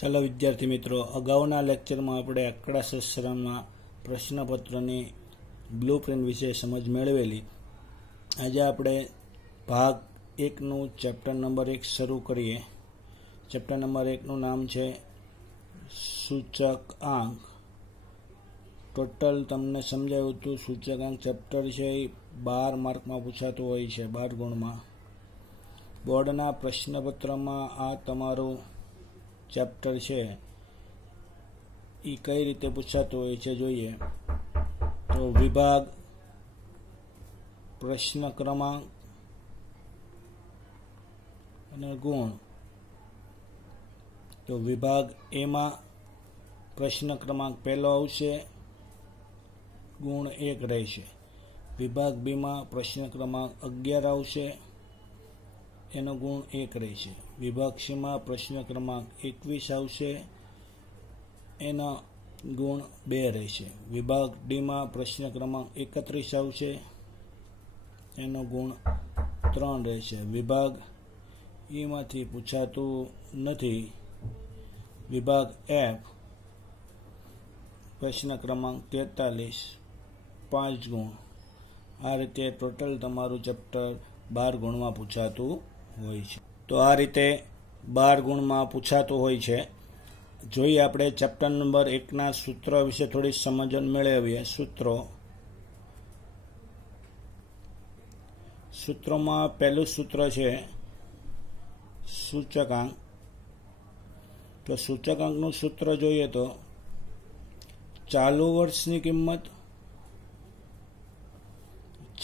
ચાલો વિદ્યાર્થી મિત્રો, અગાઉના લેક્ચરમાં આપણે આંકડાશાસ્ત્રમાં પ્રશ્નપત્રની બ્લુપ્રિન્ટ વિશે સમજ મેળવેલી. આજે આપણે ભાગ 1નું ચેપ્ટર નંબર 1 શરૂ કરીએ. ચેપ્ટર નંબર 1નું નામ છે સૂચકાંક. ટોટલ તમને સમજાવ્યું હતું. સૂચકાંક ચેપ્ટર છે એ 12 માર્કમાં પૂછાતું હોય છે, 12 ગુણમાં. બોર્ડના પ્રશ્નપત્રમાં આ તમારું ચેપ્ટર છે એ કઈ રીતે પૂછાતું હોય છે જોઈએ તો વિભાગ, પ્રશ્ન ક્રમાંક અને ગુણ. તો વિભાગ એમાં પ્રશ્ન ક્રમાંક પહેલો આવશે, ગુણ 1 રહેશે. વિભાગ બીમાં પ્રશ્ન ક્રમાંક 11 આવશે, એનો ગુણ 1 રહેશે. વિભાગ સીમાં પ્રશ્ન ક્રમાંક 21 આવશે, એનો ગુણ 2 રહેશે. વિભાગ ડીમાં પ્રશ્ન ક્રમાંક 31 આવશે, એનો ગુણ 3 રહેશે. વિભાગ ઈમાંથી પૂછાતું નથી. વિભાગ એફ પ્રશ્ન ક્રમાંક 43, 5 ગુણ. આ રીતે ટોટલ તમારું ચેપ્ટર 12 ગુણમાં પૂછાતું હોય છે. તો આ રીતે 12 ગુણમાં પૂછાતું હોય છે. જોઈએ આપણે ચેપ્ટર નંબર 1ના સૂત્ર વિશે થોડી સમજણ મેળવીએ. સૂત્રોમાં પહેલું સૂત્ર છે સૂચકાંક. તો સૂચકાંકનું સૂત્ર જોઈએ તો ચાલુ વર્ષની કિંમત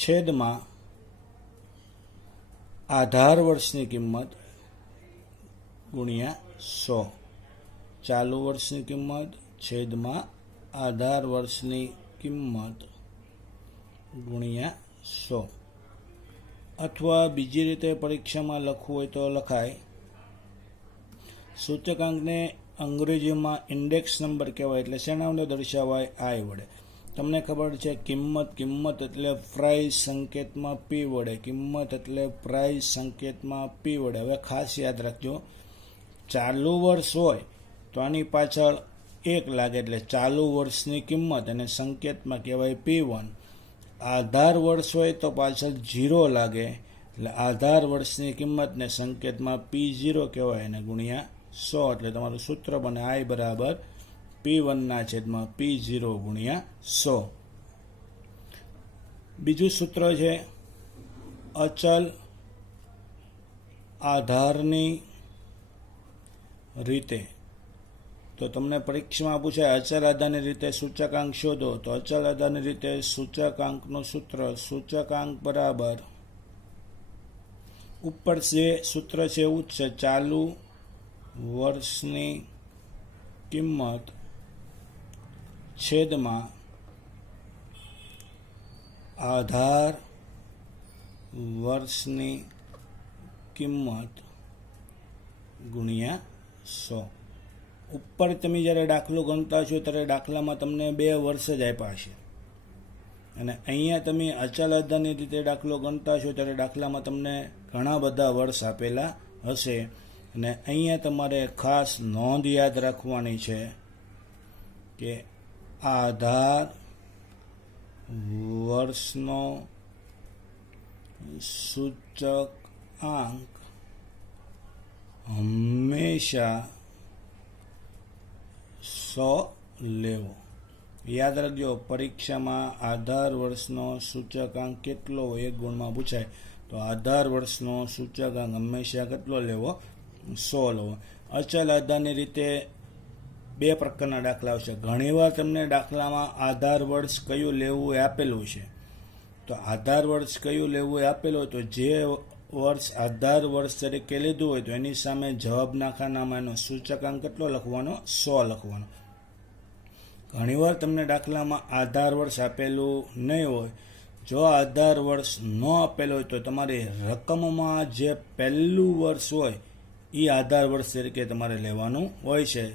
છેદમાં આધાર વર્ષની કિંમત ગુણ્યા 100. ચાલુ વર્ષની કિંમત છેદમાં આધાર વર્ષની કિંમત ગુણ્યા 100. અથવા બીજી રીતે પરીક્ષામાં લખવું હોય તો લખાય. સૂચકાંકને અંગ્રેજીમાં ઇન્ડેક્સ નંબર કહેવાય. એટલે શેના વડે દર્શાવાય? આઈ વડે. તમને ખબર છે કિંમત એટલે પ્રાઇસ સંકેતમાં પી વડે. કિંમત એટલે પ્રાઇસ સંકેતમાં પી વડે. હવે ખાસ યાદ રાખજો, ચાલુ વર્ષ હોય તો આની પાછળ 1 લાગે એટલે ચાલુ વર્ષની કિંમત, અને સંકેતમાં કહેવાય P1. આધાર વર્ષ હોય તો પાછળ 0 લાગે એટલે આધાર વર્ષની કિંમતને સંકેતમાં P0 કહેવાય, અને ગુણ્યા 100. એટલે તમારું સૂત્ર બને I બરાબર P1/P0 ગુણ્યા 100. બીજું સૂત્ર છે અચલ આધારની રીતે. તો તમને પરીક્ષામાં પૂછાય અચલ આધારની રીતે સૂચકાંક શોધો. તો અચલ આધારની રીતે સૂચકાંકનું સૂત્ર, સૂચકાંક બરાબર ઉપર જે સૂત્ર છે એવું જ છે, ચાલુ વર્ષની કિંમત છેદમાં આધાર વર્ષની કિંમત ગુણ્યા 100. ઉપર તમે જ્યારે દાખલો ગણતા છો ત્યારે દાખલામાં તમને 2 વર્ષ જ આપ્યા છે, અને અહીંયા તમે અચલ આધારની રીતે દાખલો ગણતા છો ત્યારે દાખલામાં તમને ઘણા બધા વર્ષ આપેલા હશે. અને અહીંયા તમારે ખાસ નોંધ યાદ રાખવાની છે કે આધાર વર્ષનો સૂચકાંક હંમેશા 100 લેવો. યાદ રાખજો, પરીક્ષામાં આધાર વર્ષનો સૂચકાંક કેટલો હોય 1 ગુણમાં પૂછાય. તો આધાર વર્ષનો સૂચકાંક હંમેશા કેટલો લેવો? 100 લેવો. અચલ આધારની રીતે 2 પ્રકારના દાખલા આવશે. ઘણીવાર તમને દાખલામાં આધાર વર્ષ કયું લેવું એ આપેલું છે. તો આધાર વર્ષ કયું લેવું એ આપેલું હોય તો જે વર્ષ આધાર વર્ષ તરીકે લીધું હોય તો એની સામે જવાબના ખાનામાં એનો સૂચકાંક કેટલો લખવાનો? 100 લખવાનો. ઘણીવાર તમને દાખલામાં આધાર વર્ષ આપેલું નહીં હોય. જો આધાર વર્ષ ન આપેલો હોય તો તમારી રકમમાં જે પહેલું વર્ષ હોય એ આધાર વર્ષ તરીકે તમારે લેવાનું હોય છે.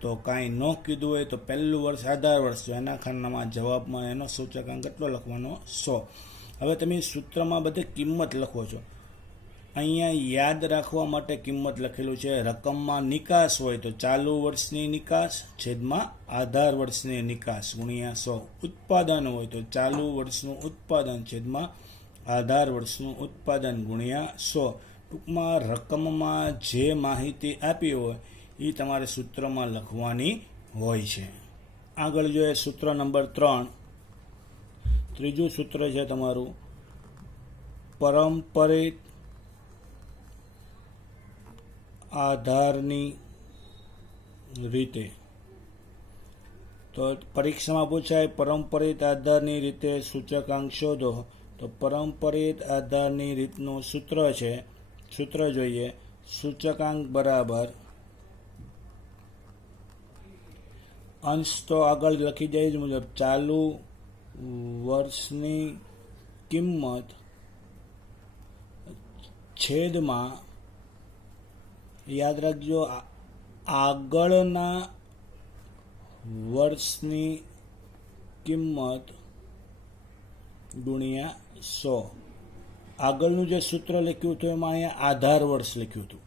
તો કાંઈ ન કીધું હોય તો પહેલું વર્ષ આધાર વર્ષ, તો એના ખાનામાં જવાબમાં એનો સૂચકાંક કેટલો લખવાનો? 100. હવે તમે સૂત્રમાં બધે કિંમત લખો છો. અહીંયા યાદ રાખવા માટે કિંમત લખેલું છે. રકમમાં નિકાસ હોય તો ચાલુ વર્ષની નિકાસ છેદમાં આધાર વર્ષની નિકાસ ગુણ્યા 100. ઉત્પાદન હોય તો ચાલુ વર્ષનું ઉત્પાદન છેદમાં આધાર વર્ષનું ઉત્પાદન ગુણ્યા 100. ટૂંકમાં રકમમાં જે માહિતી આપી હોય એ તમારે સૂત્રમાં લખવાની હોય છે. આગળ જોઈએ સૂત્ર નંબર 3. ત્રીજું સૂત્ર છે તમારું પરંપરિત આધારની રીતે. તો પરીક્ષામાં પૂછાય પરંપરિત આધારની રીતે સૂચકાંક શોધો. તો પરંપરિત આધારની રીતનું સૂત્ર છે. સૂત્ર જોઈએ. સૂચકાંક બરાબર અંશ તો આગળ લખી જાય જ મુજબ ચાલુ વર્ષની કિંમત છેદમાં યાદ રાખજો આગળના વર્ષની કિંમત ગુણ્યા 100. આગળનું જે સૂત્ર લખ્યું હતું એમાં અહીંયા આધાર વર્ષ લખ્યું હતું.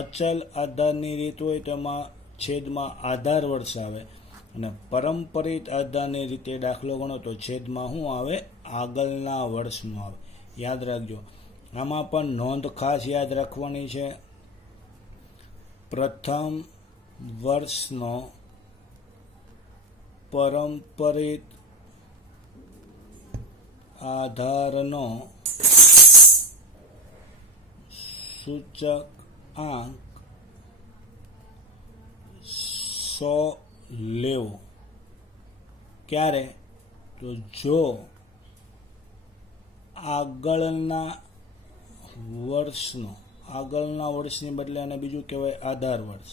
અચલ આધારની રીત હોય તો એમાં છેદમાં આધાર વર્ષ આવે અને પરંપરિત આધારની રીતે દાખલો ગણો તો છેદમાં શું આવે? આગળના વર્ષનું આવે. યાદ રાખજો. આમાં પણ નોંધ ખાસ યાદ રાખવાની છે. પ્રથમ વર્ષનો પરંપરિત આધારનો સૂચકાંક 100 લેવો. ક્યારે? તો જો આગળના વર્ષની બદલે અને બીજું કહેવાય આધાર વર્ષ.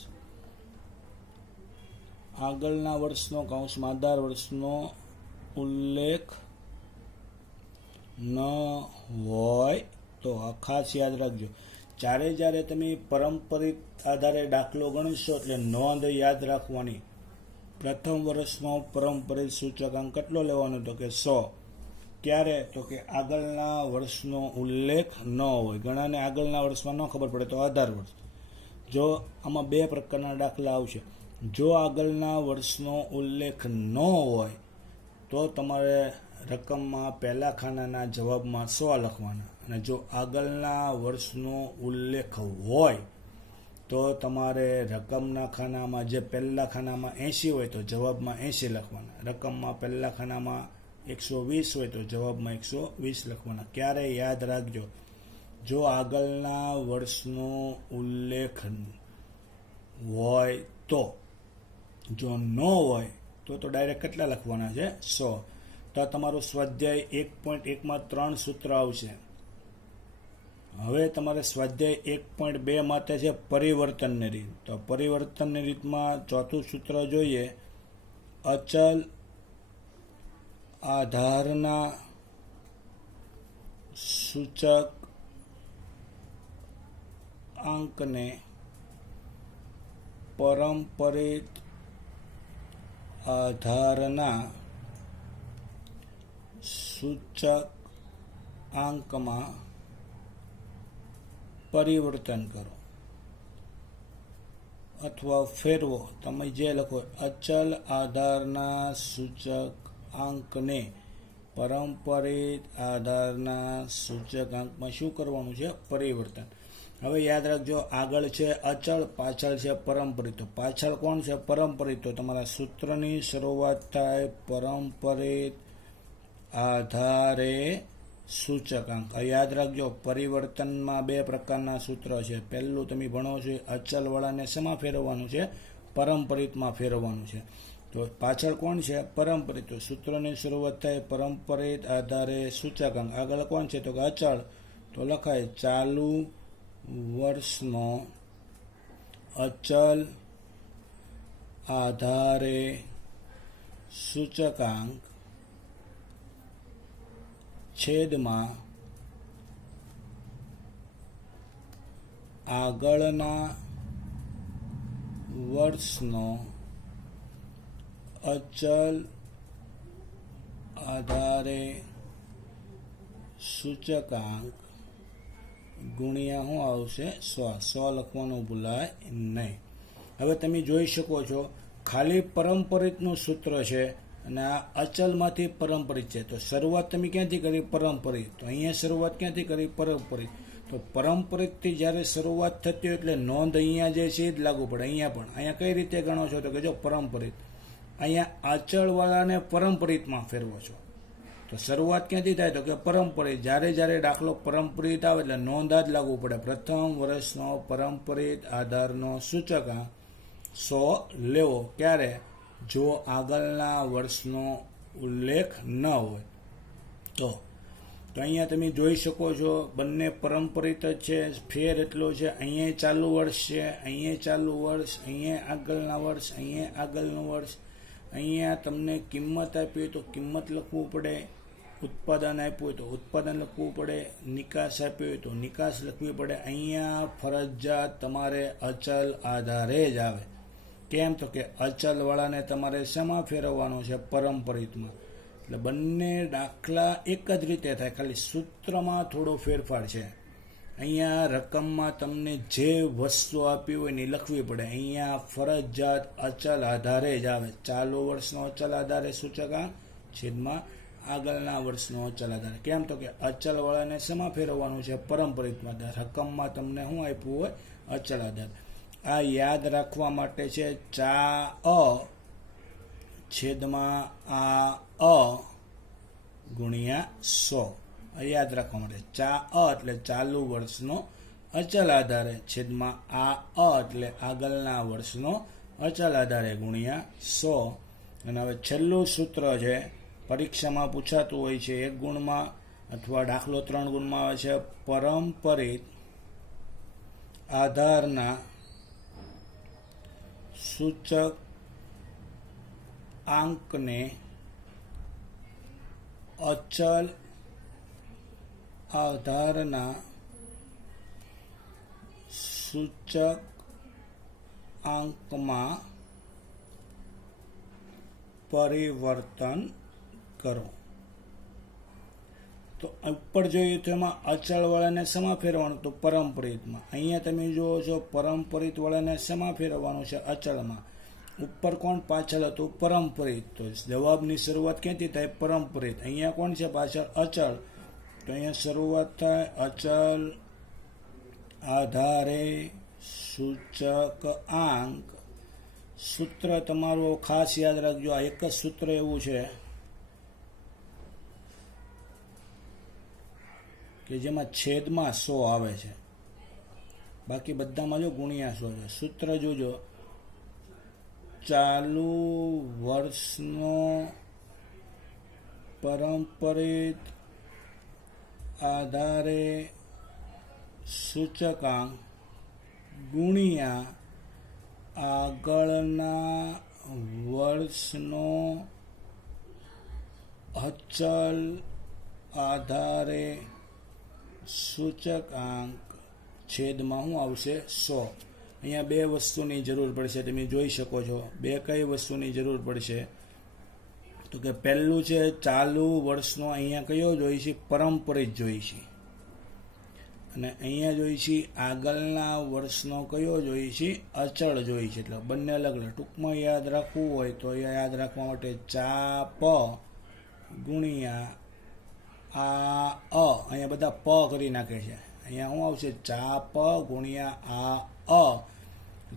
આગળના વર્ષનો કૌંસમાં આધાર વર્ષનો ઉલ્લેખ ન હોય તો ખાસ યાદ રાખજો. જ્યારે તમે પરંપરિત આધારે દાખલો ગણશો એટલે નોંધ યાદ રાખવાની. પ્રથમ વર્ષનો પરંપરિત સૂચકાંક કેટલો લેવાનો? તો કે 100. ક્યારે? તો કે આગળના વર્ષનો ઉલ્લેખ ન હોય. ઘણાને આગળના વર્ષમાં ન ખબર પડે તો આધાર વર્ષ. જો આમાં બે પ્રકારના દાખલા આવશે. જો આગળના વર્ષનો ઉલ્લેખ ન હોય તો તમારે રકમમાં પહેલા ખાનાના જવાબમાં 100 લખવાના, અને જો આગળના વર્ષનો ઉલ્લેખ હોય તો તમારે રકમના ખાનામાં જે પહેલા ખાનામાં 80 હોય તો જવાબમાં 80 લખવાના. રકમમાં પહેલા ખાનામાં 120 હોય તો જવાબમાં 120 લખવાના. ક્યારે? યાદ રાખજો, જો આગળના વર્ષનો ઉલ્લેખ હોય તો. જો ન હોય તો ડાયરેક્ટ કેટલા લખવાના છે? 100. તો તમારું સ્વાધ્યાય 1.1માં 3 સૂત્ર આવશે. હવે તમારે સ્વાધ્યાય 1.2 માટે છે પરિવર્તનની રીત. તો પરિવર્તનની રીતમાં ચોથું સૂત્ર જોઈએ. અચલ આધારના સૂચક આંકને પરંપરિત આધારના સૂચકાંકમાં પરિવર્તન કરો અથવા ફેરવો. તમે જે લખો અચલ આધારના સૂચકાંકને પરંપરિત આધારના સૂચકાંકમાં શું કરવાનું છે? પરિવર્તન. હવે યાદ રાખજો, આગળ છે અચળ, પાછળ છે પરંપરિત. તો પાછળ કોણ છે? પરંપરિત. તો તમારા સૂત્રની શરૂઆત થાય પરંપરિત આધારે સૂચકાંક. યાદ રાખજો, પરિવર્તનમાં બે પ્રકારના સૂત્ર છે. પહેલું તમે ભણો છો અચલવાળાને શેમાં ફેરવવાનું છે? પરંપરિતમાં ફેરવવાનું છે. તો પાછળ કોણ છે? પરંપરિત. તો સૂત્રની શરૂઆત થાય પરંપરિત આધારે સૂચકાંક. આગળ કોણ છે? તો કે અચળ. તો લખાય ચાલુ વર્ષનો અચલ આધારે સૂચકાંક છેદમાં આગળના વર્ષનો અચલ આધારે સૂચકાંક ગુણ્યા શું આવશે 100 લખવાનું ભૂલાય નહીં. હવે તમે જોઈ શકો છો ખાલી પરંપરિતનું સૂત્ર છે અને આ અચલમાંથી પરંપરિત છે. તો શરૂઆત તમે ક્યાંથી કરી? પરંપરિત. તો અહીંયા શરૂઆત ક્યાંથી કરી? પરંપરિત. તો પરંપરિતથી જ્યારે શરૂઆત થતી હોય એટલે નોંધ અહીંયા જે છે એ જ લાગુ પડે. અહીંયા પણ અહીંયા કઈ રીતે ગણો છો? તો કે જો પરંપરિત, અહીંયા અચળવાળાને પરંપરિતમાં ફેરવો છો. તો શરૂઆત ક્યાંથી થાય? તો કે પરંપરિત. જ્યારે દાખલો પરંપરિત આવે એટલે નોંધ જ લાગુ પડે. પ્રથમ વર્ષનો પરંપરિત આધારનો સૂચકાંક 100 લેવો. ક્યારે? જો આગળના વર્ષનો ઉલ્લેખ ન હોય તો અહીંયા તમે જોઈ શકો છો બંને પરંપરિત જ છે. ફેર એટલો છે, અહીંયા ચાલુ વર્ષ છે, અહીંયા ચાલુ વર્ષ, અહીંયા આગળના વર્ષ, અહીંયા આગળનું વર્ષ. અહીંયા તમને કિંમત આપી હોય તો કિંમત લખવું પડે, ઉત્પાદન આપ્યું હોય તો ઉત્પાદન લખવું પડે, નિકાસ આપી હોય તો નિકાસ લખવી પડે. અહીંયા ફરજિયાત તમારે અચલ આધારે જ આવે. કેમ? તો કે અચલવાળાને તમારે શેમાં ફેરવવાનો છે? પરંપરિતમાં. એટલે બંને દાખલા એક જ રીતે થાય, ખાલી સૂત્રમાં થોડો ફેરફાર છે. અહીંયા રકમમાં તમને જે વસ્તુ આપી હોય ને લખવી પડે. અહીંયા ફરજિયાત અચલ આધારે જ આવે. ચાલુ વર્ષનો અચલ આધારે સૂચકાંક છેદમાં આગળના વર્ષનો અચલ આધારે. કેમ? તો કે અચલવાળાને શેમાં ફેરવવાનું છે? પરંપરિતમાં. રકમમાં તમને શું આપ્યું હોય? અચલ આધાર. આ યાદ રાખવા માટે છે ચા અ છેદમાં આ ગુણ્યા 100. યાદ રાખવા માટે ચા અ એટલે ચાલુ વર્ષનો અચલ આધારે છેદમાં આ એટલે આગળના વર્ષનો અચલ આધારે ગુણ્યા 100. અને હવે છેલ્લું સૂત્ર છે, પરીક્ષામાં પૂછાતું હોય છે 1 ગુણમાં અથવા દાખલો 3 ગુણમાં આવે છે. પરંપરિત આધારના સૂચક આંકને અચલ આધારના સૂચક આંકમાં પરિવર્તન કરો. તો ઉપર જોઈએ તો એમાં અચળવાળાને શેમાં ફેરવવાનું? તો પરંપરિતમાં. અહીંયા તમે જુઓ છો પરંપરિત વાળાને શેમાં ફેરવવાનું છે? અચળમાં. ઉપર કોણ પાછળ હતું? પરંપરિત. તો જવાબની શરૂઆત ક્યાંથી થાય? પરંપરિત. અહીંયા કોણ છે પાછળ? અચળ. તો અહીંયા શરૂઆત થાય અચલ આધારે સૂચક આંક. સૂત્ર તમારું ખાસ યાદ રાખજો. આ એક જ સૂત્ર એવું છે કે જેમાં છેદમાં 100 આવે છે, બાકી બધામાં જો ગુણ્યા 100 છે. સૂત્ર જોજો, ચાલુ વર્ષનો પરંપરિત આધારે સૂચકાંક ગુણ્યા આગળના વર્ષનો અચલ આધારે સૂચકાંક છેદમાં શું આવશે? 100. અહીંયા બે વસ્તુની જરૂર પડશે, તમે જોઈ શકો છો. બે કઈ વસ્તુની જરૂર પડશે? તો કે પહેલું છે ચાલુ વર્ષનો, અહીંયા કયો જોઈએ છે? પરંપરિત જોઈએ છે. અને અહીંયા જોઈએ છે આગળના વર્ષનો કયો જોઈએ છે? અચળ જોઈએ છે. એટલે બંને અલગ અલગ. ટૂંકમાં યાદ રાખવું હોય તો યાદ રાખવા માટે ચાપ ગુણ્યા આ અહીંયા બધા પ કરી નાખે છે. અહીંયા શું આવશે? ચાપ ગુણ્યા આ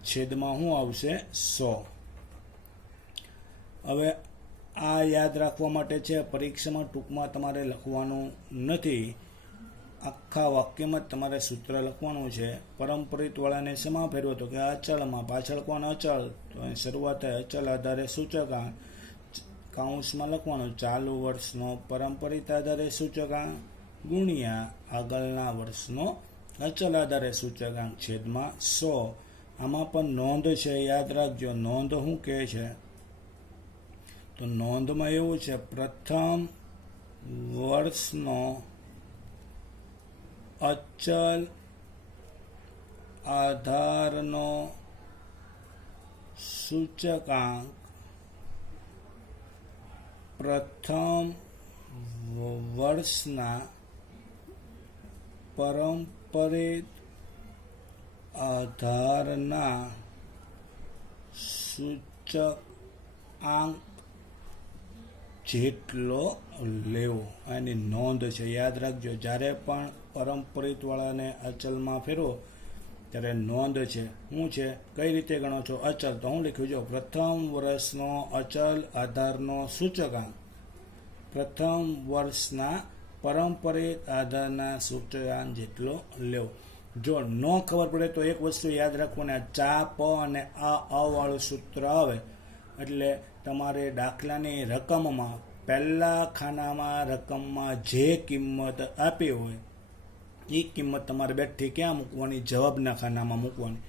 છેદમાં શું આવશે? 100. હવે આ યાદ રાખવા માટે છે, પરીક્ષામાં ટૂંકમાં તમારે લખવાનું નથી, આખા વાક્યમાં જ તમારે સૂત્ર લખવાનું છે. પરંપરિત વાળાને શેમાં ફેરવો? તો કે અચળમાં. પાછળ કોણ? અચળ. તો શરૂઆત થાય અચળ આધારે સૂચકાંક, કાઉન્સમાં લખવાનું ચાલુ વર્ષનો પરંપરિત આધારે સૂચકાંક ગુણ્યા આગળના વર્ષનો અચલ આધારે સૂચકાંક છેદમાં 100. આમાં પણ નોંધ છે, યાદ રાખજો. નોંધ શું કહે છે? તો નોંધમાં એવું છે, પ્રથમ વર્ષનો અચલ આધારનો સૂચકાંક પ્રથમ વર્ષના પરંપરિત પરંપરિત આધારના સૂચકાંક જેટલો લેવો. આની નોંધ છે, યાદ રાખજો. જ્યારે પણ પરંપરિતવાળાને અચલમાં ફેરવો ત્યારે નોંધ છે. શું છે? કઈ રીતે ગણો છો? અચલ. તો હું લખ્યું જો પ્રથમ વર્ષનો અચલ આધારનો સૂચકાંક પ્રથમ વર્ષના પરંપરિત આધારના સૂચકાંક જેટલો લેવો. જો ન ખબર પડે તો એક વસ્તુ યાદ રાખવાની, ચા પ અને આ વાળું સૂત્ર આવે એટલે તમારે દાખલાની રકમમાં પહેલા ખાનામાં રકમમાં જે કિંમત આપી હોય એ કિંમત તમારે બેઠી ક્યાં મૂકવાની? જવાબના ખાનામાં મૂકવાની.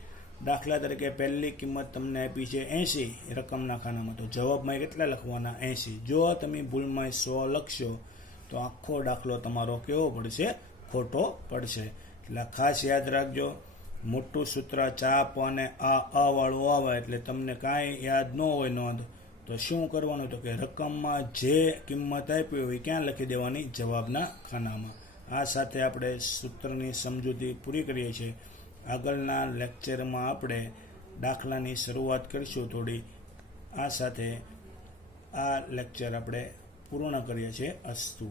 દાખલા તરીકે પહેલી કિંમત તમને આપી છે 80 રકમના ખાનામાં, તો જવાબમાં કેટલા લખવાના? 80. જો તમે ભૂલમાં 100 લખશો તો આખો દાખલો તમારો કેવો પડશે? ખોટો પડશે. એટલે ખાસ યાદ રાખજો. મોટું સૂત્ર ચા પ અને આ વાળું આવે એટલે તમને કાંઈ યાદ ન હોય નોંધ, તો શું કરવાનું? તો કે રકમમાં જે કિંમત આપી હોય ક્યાં લખી દેવાની? જવાબના ખાનામાં. આ સાથે આપણે સૂત્રની સમજૂતી પૂરી કરીએ છીએ. આગળના લેક્ચરમાં આપણે દાખલાની શરૂઆત કરીશું થોડી. આ સાથે આ લેક્ચર આપણે પૂર્ણ કરીએ છીએ. અસ્તુ.